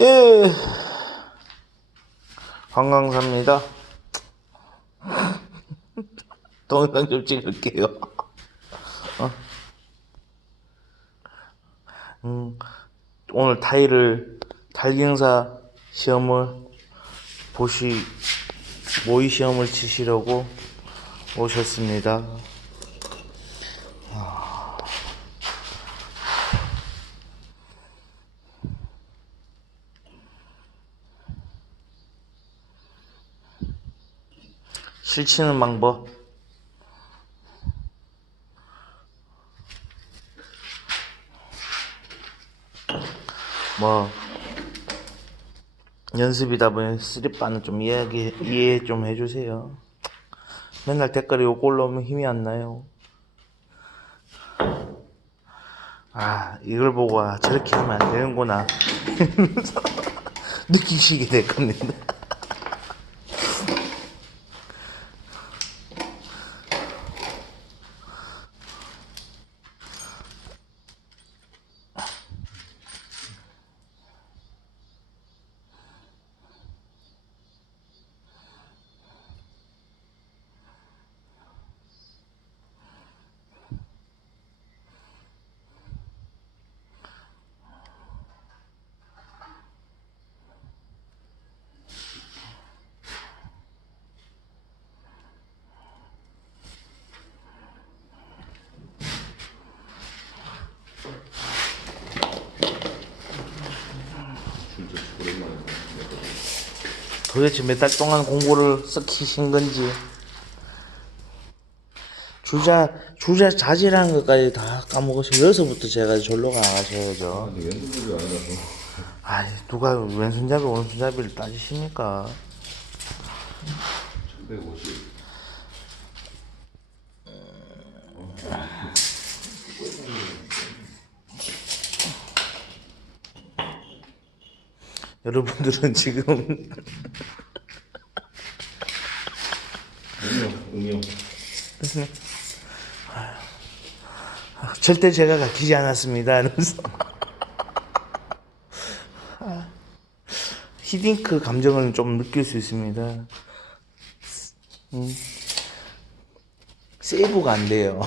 예. 관광사입니다. 동영상 좀 찍을게요. 어? 음, 오늘 타일을 달경사 시험을 보시 모의 시험을 치시려고 오셨습니다. 실치는 방법. 뭐 연습이다 보니 쓰리빠는 좀 이해하게 이해 좀 해주세요. 맨날 댓글에 욕 올라오면 힘이 안 나요. 아 이걸 보고 아, 저렇게 하면 안 되는구나 느끼시게 될 겁니다. 도대체 몇 달 동안 공부를 썩히신 건지 주자 주자 자질하는 것까지 다 까먹으시고 여기서부터 제가 절로 가셔야죠. 아니 왼손잡이 아니라서 아이 누가 왼손잡이 오른손잡이를 따지십니까? 1150 여러분들은 지금 절대 제가 가르치지 않았습니다. 아, 히딩크 감정을 좀 느낄 수 있습니다. 음, 세이브가 안 돼요.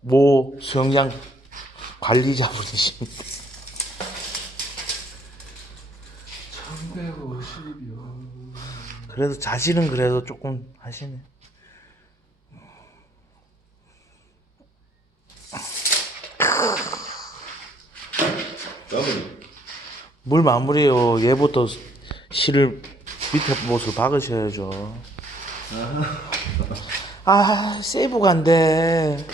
모 수영장 관리자분이십니다. 1150이요 그래도 자질은 그래도 조금 하시네. 더블 물 마무리요. 얘부터 실을 밑에 못을 박으셔야죠. 아, 세이브가 안 돼.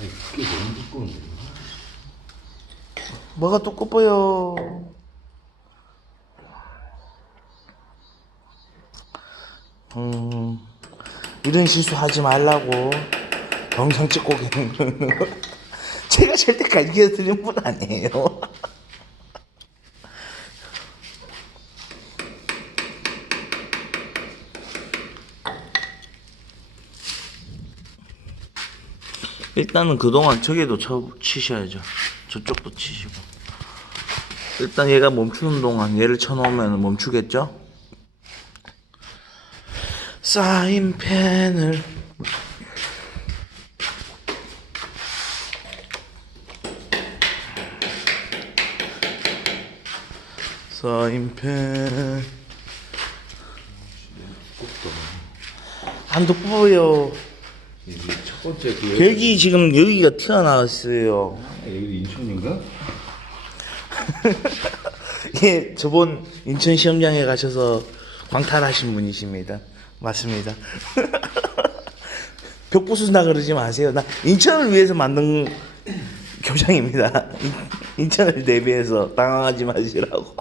이게 너무 두꺼운데 뭐가 두꺼워요. 음, 이런 실수 하지 말라고 영상 찍고 계는 제가 절대 가르쳐 드린 분 아니에요. 일단은 그동안 저기도 쳐 치셔야죠. 저쪽도 치시고. 일단 얘가 멈추는 동안 얘를 쳐놓으면 멈추겠죠? 사인펜을 사인펜 이게 첫 번째 그 벽이 지금 여기가 튀어나왔어요 여기 인천인가? 예, 저번 인천 시험장에 가셔서 광탈하신 분이십니다. 맞습니다. 벽 부순다 그러지 마세요. 나 인천을 위해서 만든 교장입니다. 인- 인천을 대비해서 당황하지 마시라고.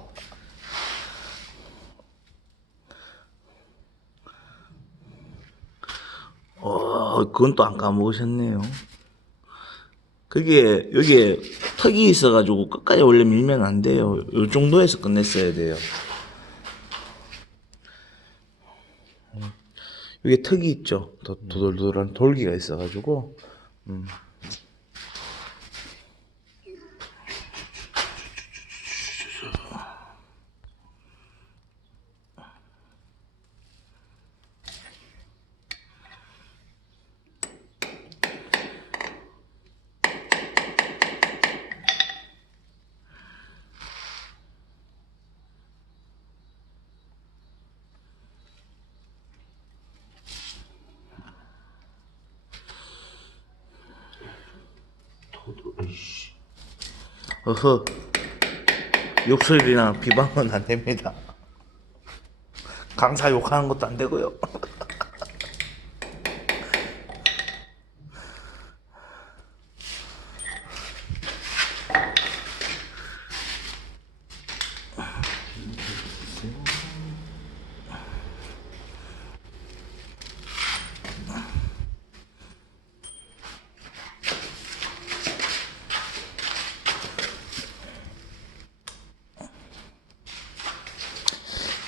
어, 그건 또 안 까먹으셨네요. 그게 여기에 턱이 있어가지고 끝까지 원래 밀면 안 돼요. 요 정도에서 끝냈어야 돼요. 이게 턱이 있죠. 도, 도돌도돌한 돌기가 있어가지고 음. 어허 욕설이나 비방은 안 됩니다. 강사 욕하는 것도 안 되고요.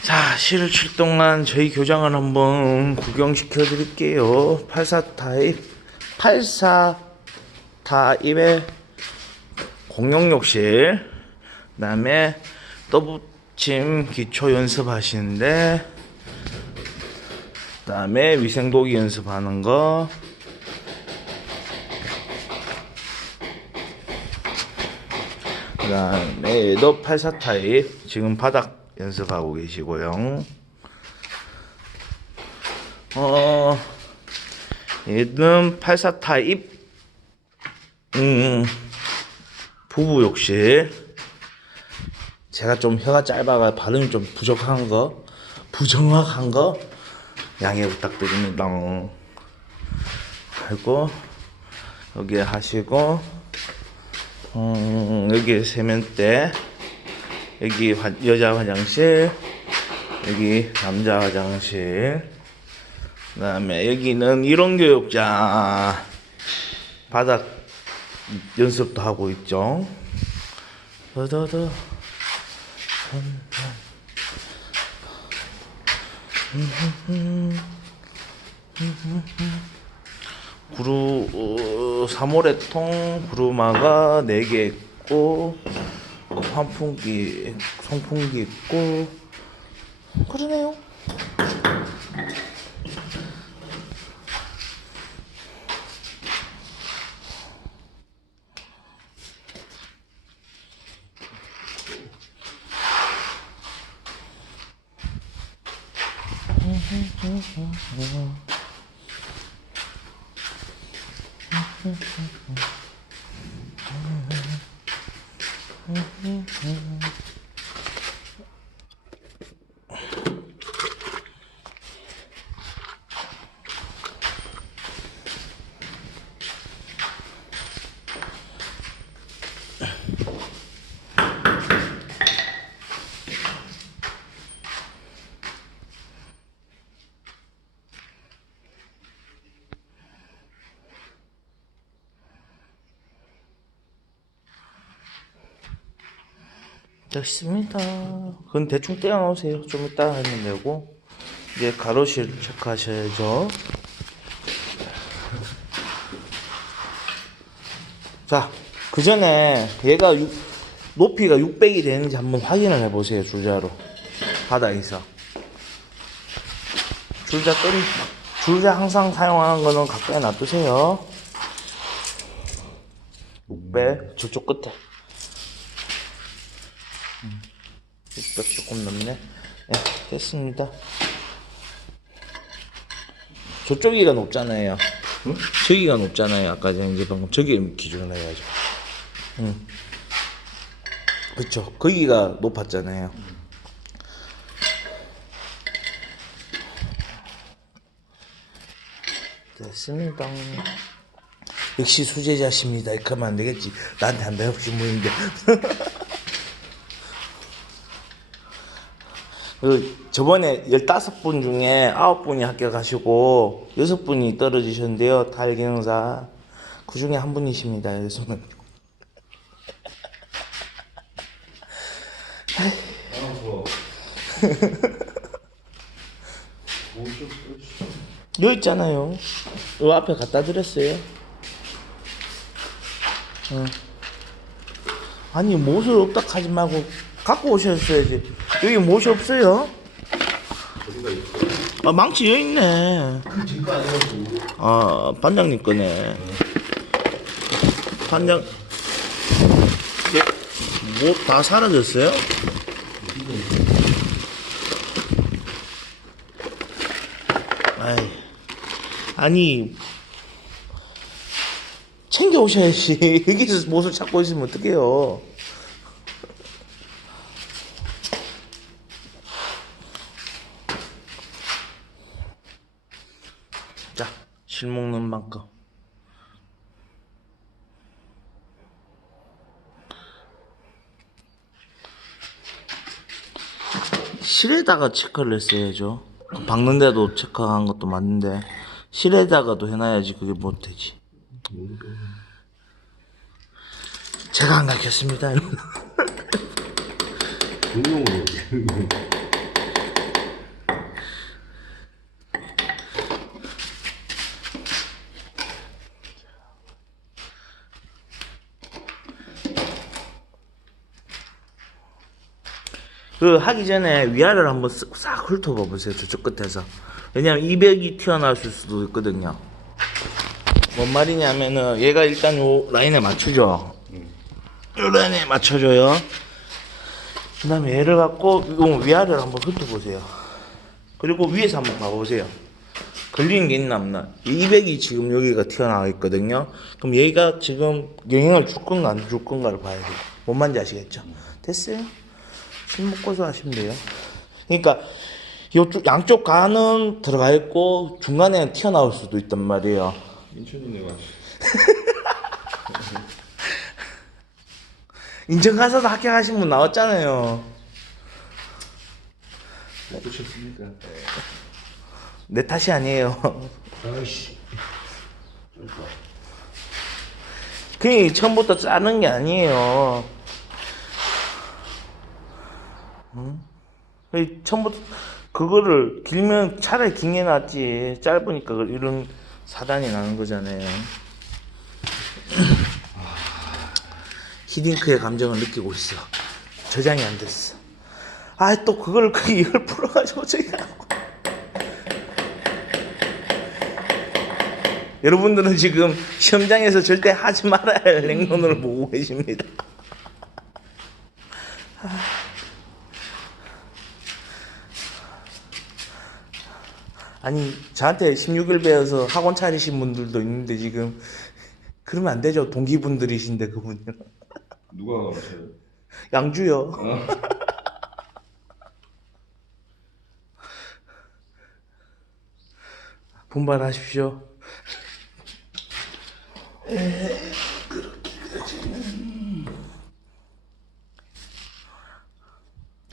자, 실을 칠 동안 저희 교장을 한번 구경시켜 드릴게요. 84 타입, 84 타입의 공용 욕실, 그 다음에 떠붙임 기초 연습하시는데, 그 다음에 위생도기 연습하는 거, 그 다음에 얘도 84 타입, 지금 바닥 연습하고 계시고요. 어, 얘는 84 타입, 음, 부부 욕실. 제가 좀 혀가 짧아가 발음이 좀 부족한 거, 부정확한 거, 양해 부탁드립니다. 하고, 여기 하시고, 음, 여기 세면대, 여기 화- 여자 화장실, 여기 남자 화장실, 그 다음에 여기는 이론교육장, 바닥 연습도 하고 있죠. 더더더. 구루 어, 사모래통 구루마가 4개 있고 환풍기 송풍기 있고. 그러네요 嗯嗯嗯。 됐습니다. 그건 대충 떼어 놓으세요. 좀 이따 하면 되고. 이제 가로실 체크하셔야죠. 자, 그 전에 얘가 육- 높이가 600이 되는지 한번 확인을 해보세요. 줄자로. 바닥에서. 줄자 끈, 줄자 항상 사용하는 거는 가까이 놔두세요. 600, 저쪽 끝에. 600 조금 넘네. 네, 됐습니다. 저쪽이가 높잖아요. 응? 저기가 높잖아요. 아까 전에 이제 방금 저기 기준으로 해가지고. 응. 그쵸. 거기가 높았잖아요. 됐습니다. 역시 수제자십니다. 안 되겠지. 나한테 한 배 없이 무인데. 그 저번에 15분 중에 9분이 합격하시고 6분이 떨어지셨는데요. 타일 기능사. 그 중에 한 분이십니다. 6명. 뭐좀 여기 있잖아요. 요 앞에 갖다 드렸어요. 어. 아니 못을 없다 하지 말고 갖고 오셨어야지. 여기 못이 없어요. 아 망치 여기 있네. 아 반장님 거네. 반장 뭐다 사라졌어요? 아이 아니 챙겨 오셔야지 여기서 못을 찾고 있으면 어떡해요 자 실먹는 만큼 실에다가 체크를 했어야죠. 박는데도 체크한 것도 맞는데 실에다가도 해놔야지 그게 못되지. 제가 안 가르쳤습니다. 그 하기 전에 위아래를 한번 쓱- 싹 훑어봐 보세요. 저쪽 끝에서. 왜냐면 200이 튀어나왔을 수도 있거든요. 뭔 말이냐면은 얘가 일단 요 라인에 맞추죠. 요 라인에 맞춰줘요. 그 다음에 얘를 갖고 요 위아래를 한번 훑어보세요. 그리고 위에서 한번 봐보세요. 걸리는 게 있나 없나. 200이 지금 여기가 튀어나와 있거든요. 그럼 얘가 지금 영향을 줄 건가 안 줄 건가를 봐야 돼요. 뭔 말인지 아시겠죠? 됐어요? 술 먹고서 하시면 돼요. 그러니까 요쪽 양쪽 간은 들어가 있고 중간에 튀어나올 수도 있단 말이에요. 인천이네가. 인천 가서도 합격하신 분 나왔잖아요. 어떠셨습니까? 내 탓이 아니에요. 아이씨. 그게 처음부터 짜는 게 아니에요. 응? 그 처음부터 그거를 길면 차라리 긴게 낫지. 짧으니까 이런 사단이 나는 거잖아요. 히딩크의 감정을 느끼고 있어. 저장이 안 됐어. 아, 또 그걸 그 이걸 풀어가지고 저기 하고. 여러분들은 지금 시험장에서 절대 하지 말아야 할 냉론을 보고 계십니다. 아니 저한테 16일 배워서 학원 차리신 분들도 있는데 지금 그러면 안 되죠. 동기분들이신데 그분요. 누가 가르쳐요? 양주요. 분발하십시오.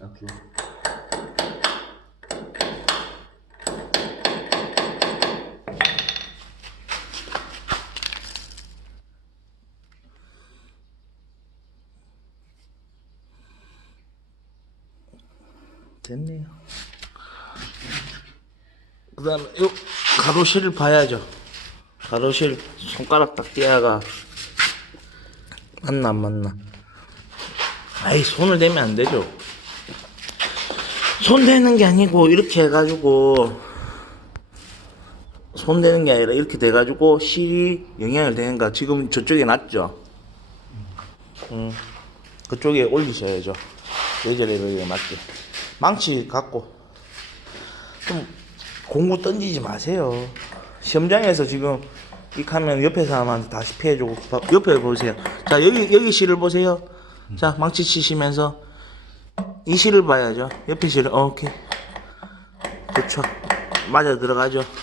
앞으로. 됐네요. 그 다음에 요 가로실을 봐야죠. 가로실 손가락 딱 떼야가 맞나 안 맞나. 아이 손을 대면 안 되죠. 손 대는 게 아니고 이렇게 해가지고 손 대는 게 아니라 이렇게 돼가지고 실이 영향을 되는가 지금 저쪽에 놨죠. 음, 그쪽에 올리셔야죠. 여기에 맞게. 망치 갖고 좀 공구 던지지 마세요. 시험장에서 지금 익하면 옆에 사람한테 다시 피해주고 봐- 옆에 보세요. 자 여기 여기 실을 보세요. 자 망치 치시면서 이 실을 봐야죠. 옆에 실을 어, 오케이 그렇죠. 맞아 들어가죠.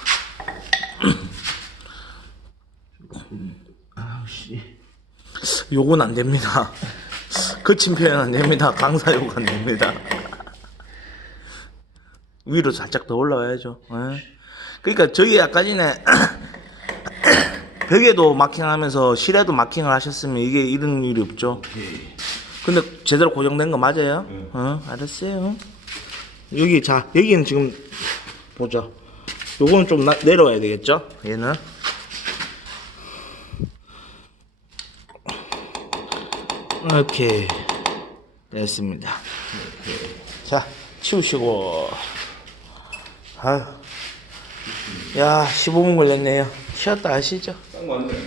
욕은 안 됩니다. 거친 표현 안 됩니다. 강사 욕안 됩니다. 위로 살짝 더 올라와야죠. 예. 그러니까 저기 아까 전에 벽에도 마킹하면서 실에도 마킹을 하셨으면 이게 이런 일이 없죠. 근데 제대로 고정된 거 맞아요? 어, 알았어요. 여기 자 여기는 지금 보자. 요거는 좀 나- 내려와야 되겠죠? 얘는. 이렇게 됐습니다. 자, 치우시고. 아유. 야, 15분 걸렸네요. 쉬었다 맞네.